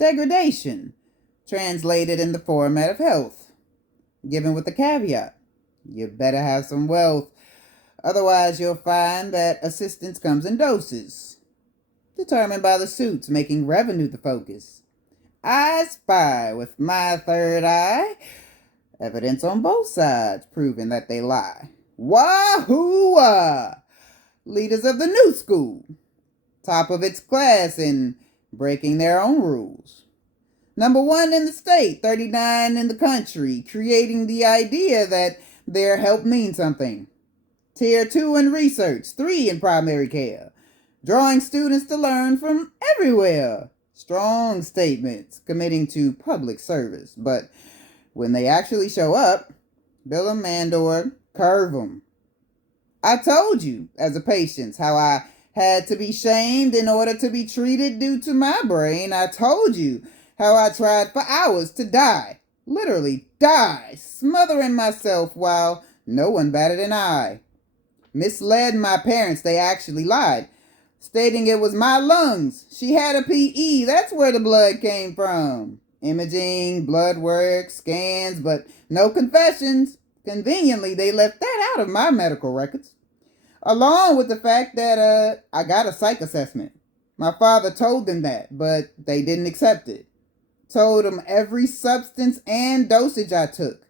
degradation, translated in the format of health, given with the caveat, you better have some wealth, otherwise you'll find that assistance comes in doses, determined by the suits making revenue the focus. I spy with my third eye, evidence on both sides proving that they lie. Wahoo! Leaders of the new school, top of its class in breaking their own rules. Number 1 in the state, 39 in the country, creating the idea that their help means something. Tier 2 in research, 3 in primary care, drawing students to learn from everywhere. Strong statements, committing to public service, but when they actually show up, bill 'em and/or curve 'em. I told you, as a patient, how I had to be shamed in order to be treated due to my brain. I told you how I tried for hours to die, literally die, smothering myself while no one batted an eye. Misled my parents, they actually lied, stating it was my lungs. She had a PE, that's where the blood came from. Imaging, blood work, scans, but no confessions. Conveniently, they left that out of my medical records. Along with the fact that I got a psych assessment. My father told them that, but they didn't accept it. Told them every substance and dosage I took.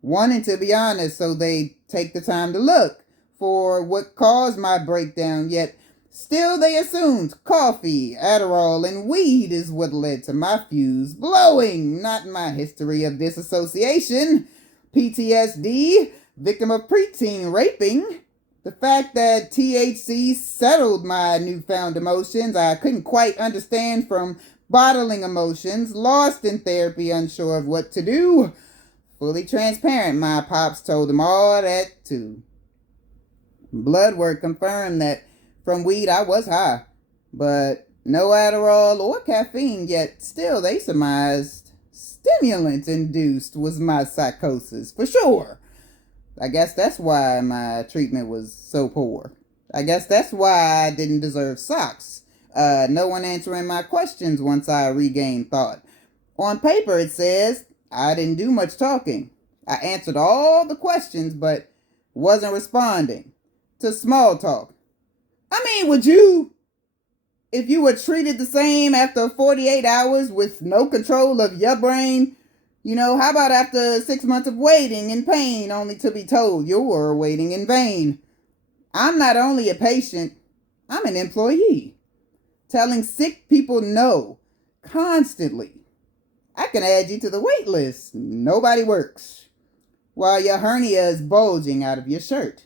Wanting to be honest, so they take the time to look for what caused my breakdown, yet still they assumed coffee, Adderall, and weed is what led to my fuse blowing, not my history of disassociation, PTSD, victim of preteen raping. The fact that T.H.S settled my newfound emotions I couldn't quite understand from bottling emotions, lost in therapy, unsure of what to do. Fully transparent, my pops told him all that too. Blood work confirmed that from weed I was high, but no Adderall or caffeine, yet still they surmised stimulant-induced was my psychosis, for sure. I guess that's why my treatment was so poor. I guess that's why I didn't deserve socks. No one answering my questions once I regained thought. On paper it says I didn't do much talking. I answered all the questions but wasn't responding to small talk. I mean, would you? If you were treated the same after 48 hours with no control of your brain, how about after 6 months of waiting in pain only to be told you were waiting in vain? I'm not only a patient, I'm an employee. Telling sick people no constantly. I can add you to the wait list. Nobody works. While your hernia is bulging out of your shirt.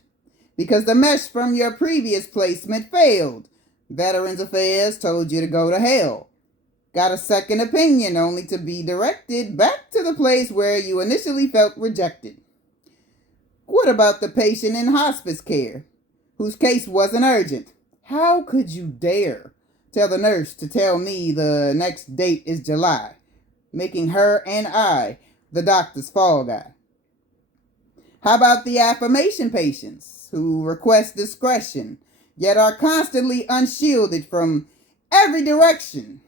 Because the mesh from your previous placement failed. Veterans Affairs told you to go to hell. Got a second opinion only to be directed back to the place where you initially felt rejected. What about the patient in hospice care, whose case wasn't urgent? How could you dare tell the nurse to tell me the next date is July, making her and I the doctor's fall guy? How about the affirmation patients who request discretion, yet are constantly unshielded from every direction?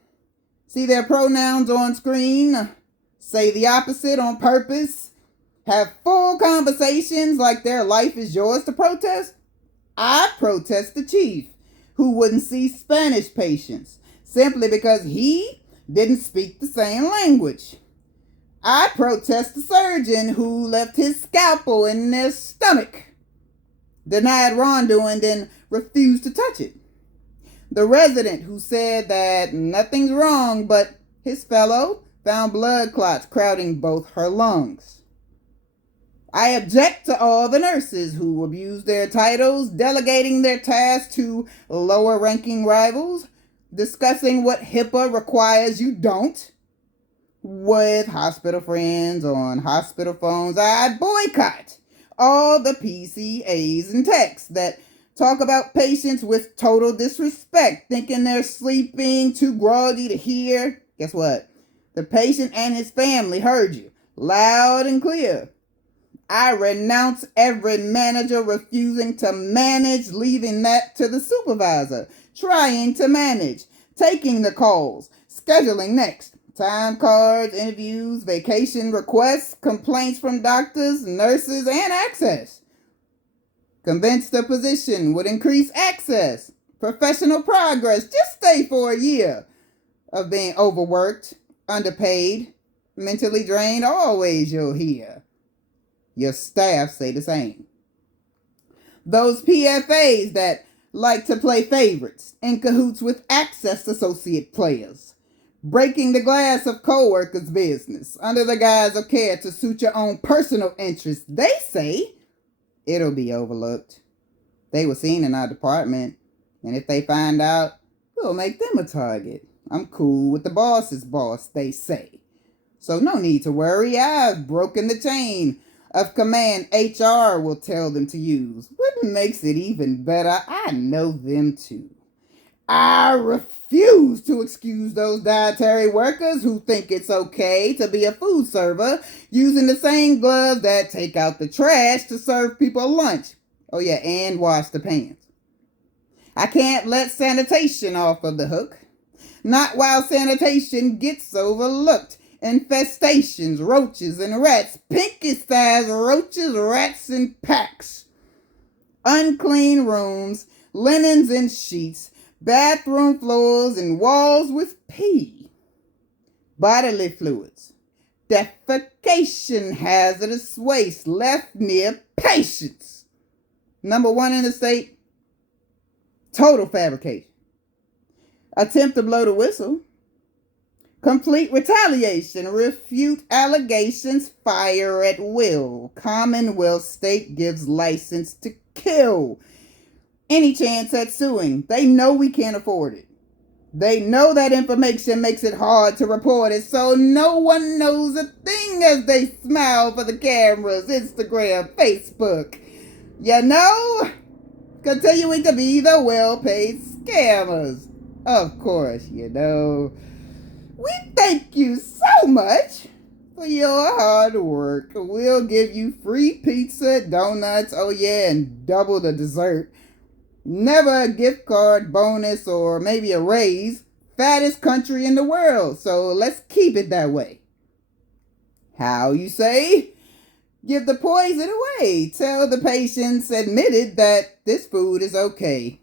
See their pronouns on screen, say the opposite on purpose, have full conversations like their life is yours to protest? I protest the chief who wouldn't see Spanish patients simply because he didn't speak the same language. I protest the surgeon who left his scalpel in their stomach, denied wrongdoing, then refused to touch it. The resident who said that nothing's wrong, but his fellow found blood clots crowding both her lungs. I object to all the nurses who abuse their titles, delegating their tasks to lower-ranking rivals, discussing what HIPAA requires you don't. With hospital friends on hospital phones, I boycott all the PCAs and texts that talk about patients with total disrespect, thinking they're sleeping, too groggy to hear. Guess what? The patient and his family heard you, loud and clear. I renounce every manager refusing to manage, leaving that to the supervisor, trying to manage, taking the calls, scheduling next, time cards, interviews, vacation requests, complaints from doctors, nurses, and access. Convinced the position would increase access, professional progress. Just stay for a year of being overworked, underpaid, mentally drained. Always you'll hear your staff say the same. Those PFAs that like to play favorites in cahoots with access associate players, breaking the glass of co-workers' business under the guise of care to suit your own personal interests. They say it'll be overlooked. They were seen in our department, and if they find out, we'll make them a target. I'm cool with the boss's boss, they say. So no need to worry, I've broken the chain of command HR will tell them to use. What makes it even better, I know them too. I refuse to excuse those dietary workers who think it's okay to be a food server using the same gloves that take out the trash to serve people lunch. Oh yeah, and wash the pans. I can't let sanitation off of the hook. Not while sanitation gets overlooked. Infestations, roaches and rats, pinky-sized roaches, rats and packs. Unclean rooms, linens and sheets, bathroom floors and walls with pee. Bodily fluids, defecation, hazardous waste left near patients. Number 1 in the state, total fabrication. Attempt to blow the whistle. Complete retaliation, refute allegations, fire at will. Commonwealth state gives license to kill. Any chance at suing. They know we can't afford it. They know that information makes it hard to report it, so no one knows a thing as they smile for the cameras, Instagram, Facebook. You know, continuing to be the well-paid scammers. Of course, you know. We thank you so much for your hard work. We'll give you free pizza, donuts, oh yeah, and double the dessert. Never a gift card bonus or maybe a raise. Fattest country in the world, so let's keep it that way. How you say? Give the poison away. Tell the patients admitted that this food is okay.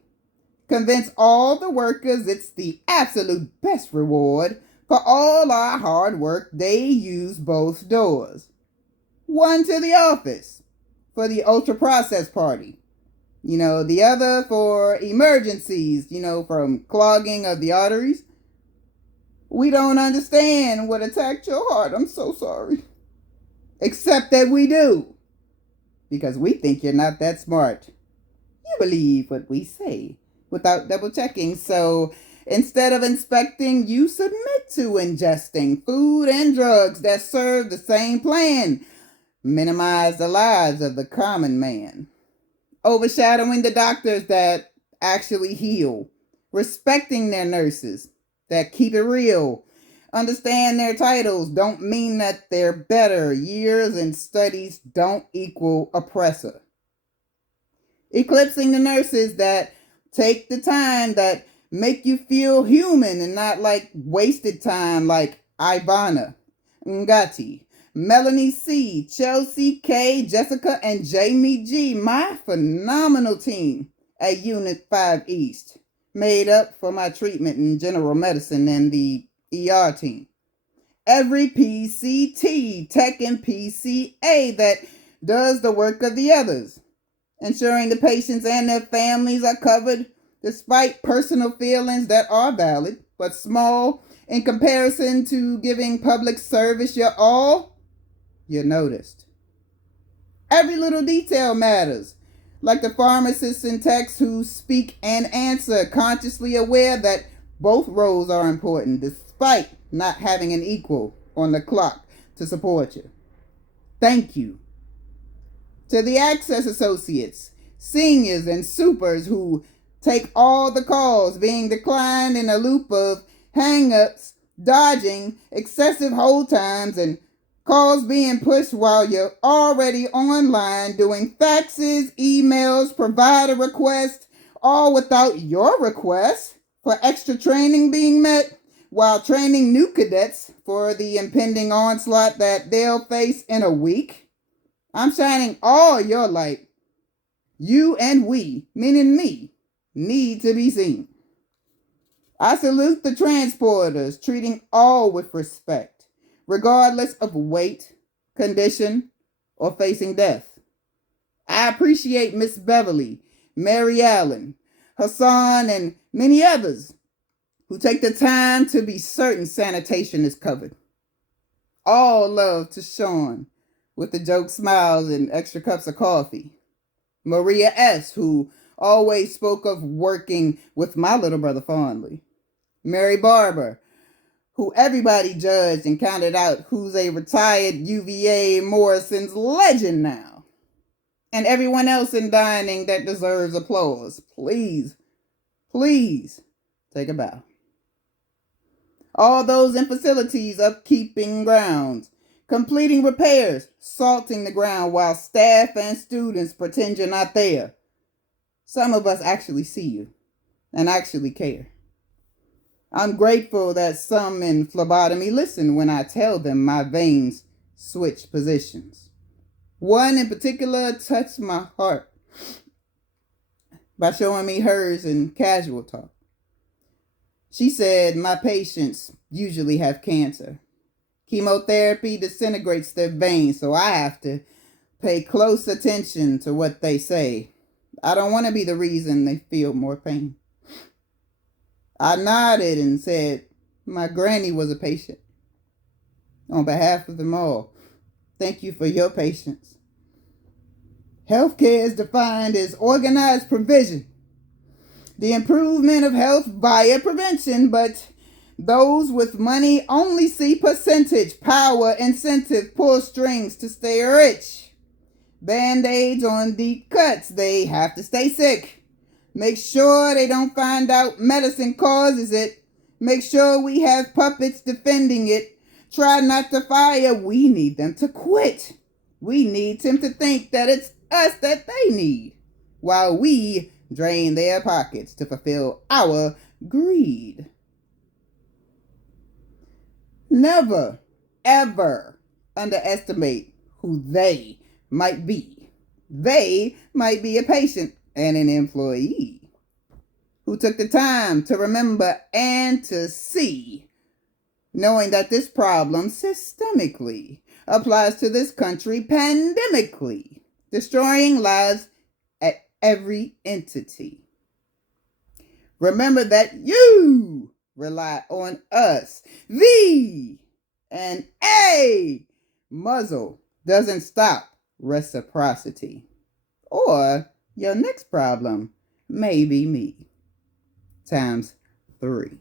Convince all the workers it's the absolute best reward. For all our hard work, they use both doors. One to the office for the ultra-processed party. You know, the other for emergencies, you know, from clogging of the arteries. We don't understand what attacked your heart. I'm so sorry. Except that we do. Because we think you're not that smart. You believe what we say without double checking. So instead of inspecting, you submit to ingesting food and drugs that serve the same plan. Minimize the lives of the common man. Overshadowing the doctors that actually heal. Respecting their nurses that keep it real. Understand their titles don't mean that they're better. Years and studies don't equal oppressor. Eclipsing the nurses that take the time, that make you feel human and not like wasted time, like Ivana, Ngati, Melanie C, Chelsea K, Jessica, and Jamie G, my phenomenal team at Unit 5 East, made up for my treatment in general medicine and the ER team. Every PCT, Tech, and PCA that does the work of the others, ensuring the patients and their families are covered despite personal feelings that are valid, but small in comparison to giving public service your all, you're noticed. Every little detail matters, like the pharmacists and techs who speak and answer, consciously aware that both roles are important, despite not having an equal on the clock to support you. Thank you. To the access associates, seniors, and supers who take all the calls being declined in a loop of hang-ups, dodging, excessive hold times, and calls being pushed while you're already online doing faxes, emails, provider requests, all without your request for extra training being met. while training new cadets for the impending onslaught that they'll face in a week. I'm shining all your light. You and we, meaning me, need to be seen. I salute the transporters, treating all with respect, regardless of weight, condition, or facing death. I appreciate Miss Beverly, Mary Allen, Hassan, and many others who take the time to be certain sanitation is covered. All love to Sean with the joke smiles and extra cups of coffee. Maria S., who always spoke of working with my little brother fondly. Mary Barber, who everybody judged and counted out who's a retired UVA Morrison's legend now. And everyone else in dining that deserves applause. Please, please take a bow. All those in facilities upkeeping grounds, completing repairs, salting the ground while staff and students pretend you're not there. Some of us actually see you and actually care. I'm grateful that some in phlebotomy listen when I tell them my veins switch positions. One in particular touched my heart by showing me hers in casual talk. She said, my patients usually have cancer. Chemotherapy disintegrates their veins, so I have to pay close attention to what they say. I don't want to be the reason they feel more pain. I nodded and said, my granny was a patient. On behalf of them all, thank you for your patience. Healthcare is defined as organized provision, the improvement of health via prevention, but those with money only see percentage, power, incentive, pull strings to stay rich. Band-aids on deep cuts, they have to stay sick. Make sure they don't find out medicine causes it. Make sure we have puppets defending it. Try not to fire. We need them to quit. We need them to think that it's us that they need, while we drain their pockets to fulfill our greed. Never, ever underestimate who they might be. They might be a patient and an employee who took the time to remember and to see, knowing that this problem systemically applies to this country pandemically, destroying lives at every entity. Remember that you rely on us. V and A. Muzzle doesn't stop reciprocity. Or your next problem may be me. Times 3.